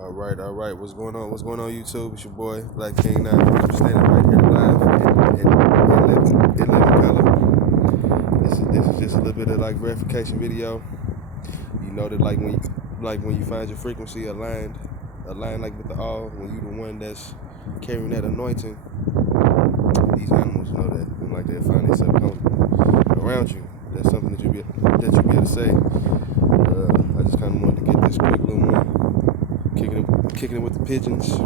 All right. What's going on? What's going on, YouTube? It's your boy, Wlkn. Now, I'm standing right here live in living color. This is just a little bit of like verification video. You know that like when you find your frequency aligned like with the all, when you the one that's carrying that anointing, these animals know that, and like they'll find themselves around you. That's something that you be able to say. I just kind of wanted to get this quick little one, kicking it with the pigeons. See,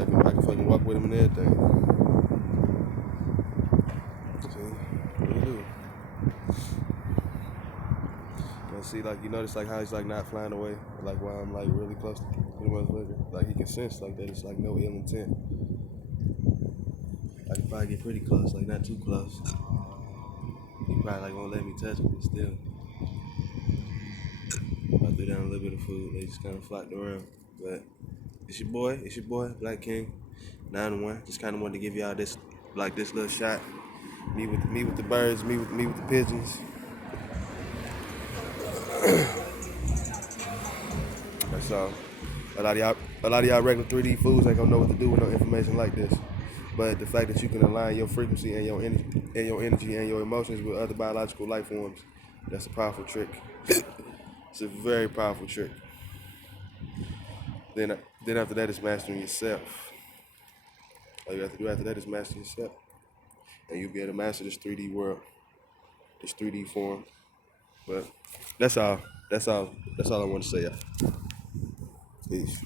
I can fucking walk with them and everything. See, what do you do? See, like, you notice like how he's like not flying away, like while I'm like really close to the motherfucker. Like he can sense like that it's like no ill intent. I can probably get pretty close, like not too close. He probably like won't let me touch him, but still. I threw down a little bit of food. They just kind of flocked around. But it's your boy, Wlkn, 9-1. Just kind of wanted to give y'all this little shot. Me with the birds, me with the pigeons. That's all. A lot of y'all regular 3D fools ain't gonna know what to do with no information like this. But the fact that you can align your frequency and your energy and your emotions with other biological life forms, that's a powerful trick. It's a very powerful trick. Then after that, it's mastering yourself. All you have to do after that is master yourself, and you'll be able to master this 3D world, this 3D form. But that's all. That's all I want to say. Peace.